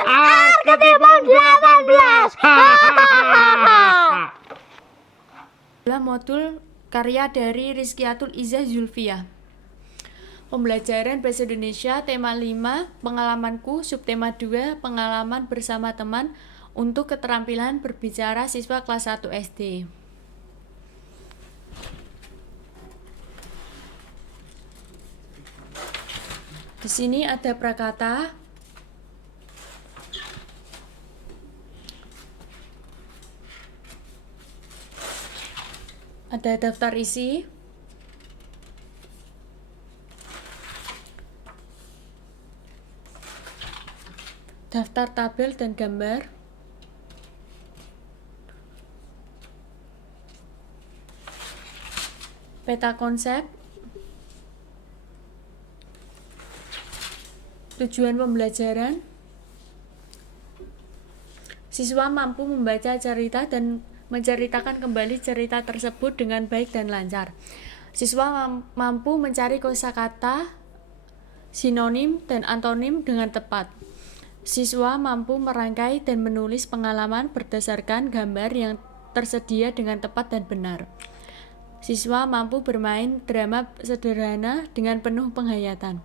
Arketipon 18. Adalah modul karya dari Rizkiatul Izzah Zulfiyah. Pembelajaran Bahasa Indonesia tema 5, pengalamanku, subtema 2, pengalaman bersama teman untuk keterampilan berbicara siswa kelas 1 SD. Di sini ada prakata, ada daftar isi, daftar tabel dan gambar, peta konsep, tujuan pembelajaran. Siswa mampu membaca cerita dan menceritakan kembali cerita tersebut dengan baik dan lancar. Siswa mampu mencari kosakata, sinonim, dan antonim dengan tepat. Siswa mampu merangkai dan menulis pengalaman berdasarkan gambar yang tersedia dengan tepat dan benar. Siswa mampu bermain drama sederhana dengan penuh penghayatan.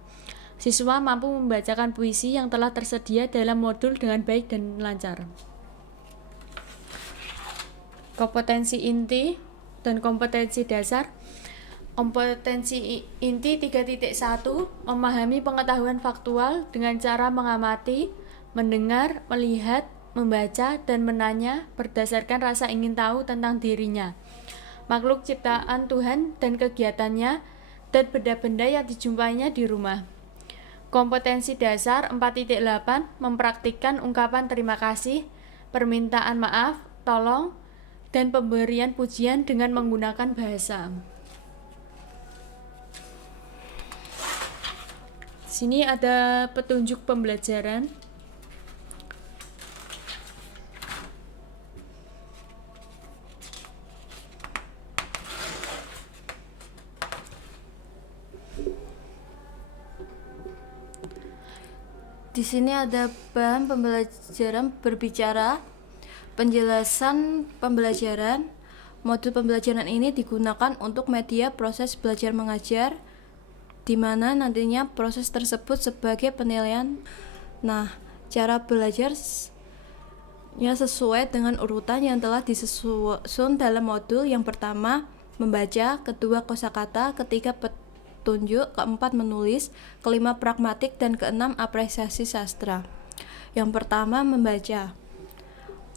Siswa mampu membacakan puisi yang telah tersedia dalam modul dengan baik dan lancar. Kompetensi inti dan kompetensi dasar. Kompetensi inti 3.1 memahami pengetahuan faktual dengan cara mengamati, mendengar, melihat, membaca, dan menanya berdasarkan rasa ingin tahu tentang dirinya, makhluk ciptaan Tuhan dan kegiatannya, dan benda-benda yang dijumpainya di rumah. Kompetensi dasar 4.8 mempraktikkan ungkapan terima kasih, permintaan maaf, tolong, dan pemberian pujian dengan menggunakan bahasa. Sini ada petunjuk pembelajaran. Di sini ada bahan pembelajaran berbicara, penjelasan pembelajaran. Modul pembelajaran ini digunakan untuk media proses belajar mengajar, di mana nantinya proses tersebut sebagai penilaian. Nah, cara belajarnya sesuai dengan urutan yang telah disusun dalam modul. Yang pertama, membaca, kedua kosakata, ketiga petunjuk, keempat menulis, kelima pragmatik, dan keenam apresiasi sastra. Yang pertama, membaca.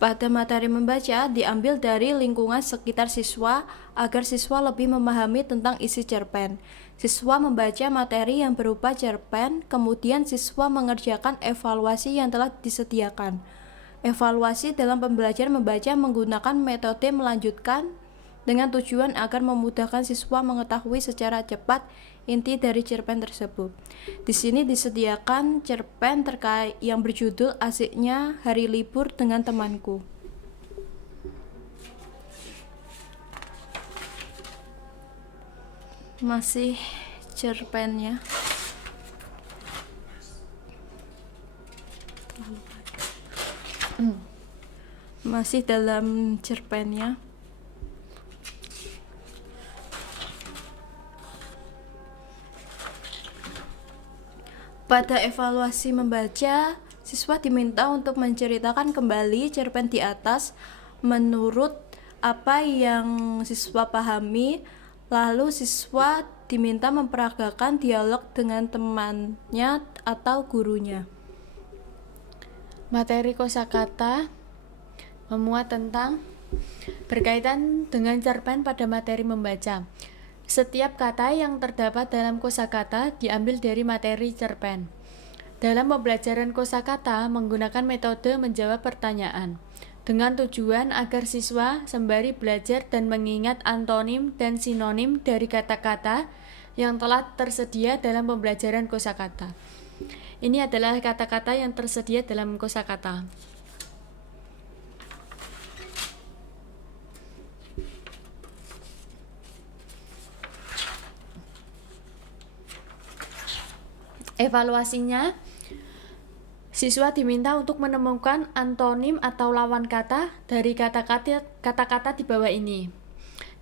Pada materi membaca diambil dari lingkungan sekitar siswa agar siswa lebih memahami tentang isi cerpen. Siswa membaca materi yang berupa cerpen, kemudian siswa mengerjakan evaluasi yang telah disediakan. Evaluasi dalam pembelajaran membaca menggunakan metode melanjutkan dengan tujuan agar memudahkan siswa mengetahui secara cepat inti dari cerpen tersebut. Di sini disediakan cerpen terkait yang berjudul Asiknya Hari Libur dengan Temanku. Masih cerpennya. Masih dalam cerpennya. Pada evaluasi membaca, siswa diminta untuk menceritakan kembali cerpen di atas menurut apa yang siswa pahami, lalu siswa diminta memperagakan dialog dengan temannya atau gurunya. Materi kosakata memuat tentang berkaitan dengan cerpen pada materi membaca. Setiap kata yang terdapat dalam kosakata diambil dari materi cerpen. Dalam pembelajaran kosakata menggunakan metode menjawab pertanyaan dengan tujuan agar siswa sembari belajar dan mengingat antonim dan sinonim dari kata-kata yang telah tersedia dalam pembelajaran kosakata. Ini adalah kata-kata yang tersedia dalam kosakata. Evaluasinya, Siswa diminta untuk menemukan antonim atau lawan kata dari kata-kata di bawah ini.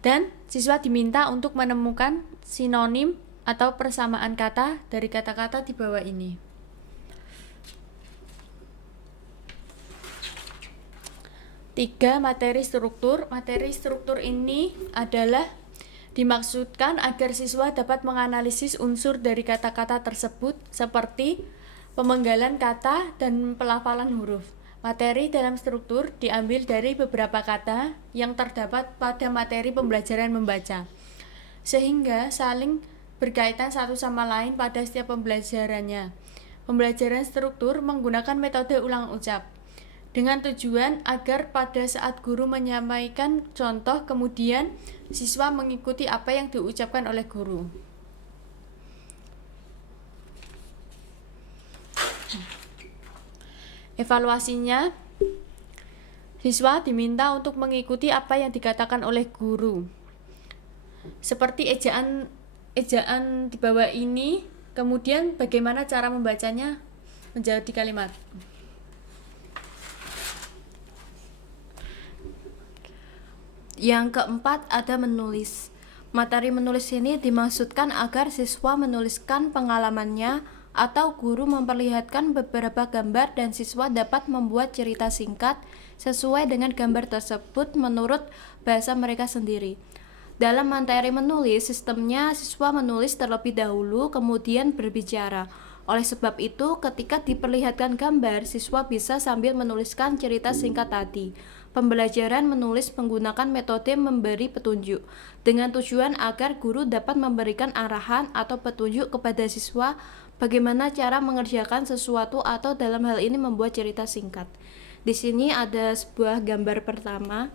Dan siswa diminta untuk menemukan sinonim atau persamaan kata dari kata-kata di bawah ini. Tiga, materi struktur. Materi struktur ini adalah dimaksudkan agar siswa dapat menganalisis unsur dari kata-kata tersebut seperti pemenggalan kata dan pelafalan huruf. Materi dalam struktur diambil dari beberapa kata yang terdapat pada materi pembelajaran membaca, sehingga saling berkaitan satu sama lain pada setiap pembelajarannya. Pembelajaran struktur menggunakan metode ulang ucap, dengan tujuan agar pada saat guru menyampaikan contoh, kemudian siswa mengikuti apa yang diucapkan oleh guru. Evaluasinya, siswa diminta untuk mengikuti apa yang dikatakan oleh guru. Seperti ejaan di bawah ini, kemudian bagaimana cara membacanya menjadi kalimat. Yang keempat ada menulis. Materi menulis ini dimaksudkan agar siswa menuliskan pengalamannya atau guru memperlihatkan beberapa gambar dan siswa dapat membuat cerita singkat sesuai dengan gambar tersebut menurut bahasa mereka sendiri. Dalam materi menulis, sistemnya siswa menulis terlebih dahulu kemudian berbicara. Oleh sebab itu, ketika diperlihatkan gambar, siswa bisa sambil menuliskan cerita singkat tadi. Pembelajaran menulis menggunakan metode memberi petunjuk, dengan tujuan agar guru dapat memberikan arahan atau petunjuk kepada siswa bagaimana cara mengerjakan sesuatu atau dalam hal ini membuat cerita singkat. Di sini ada sebuah gambar pertama.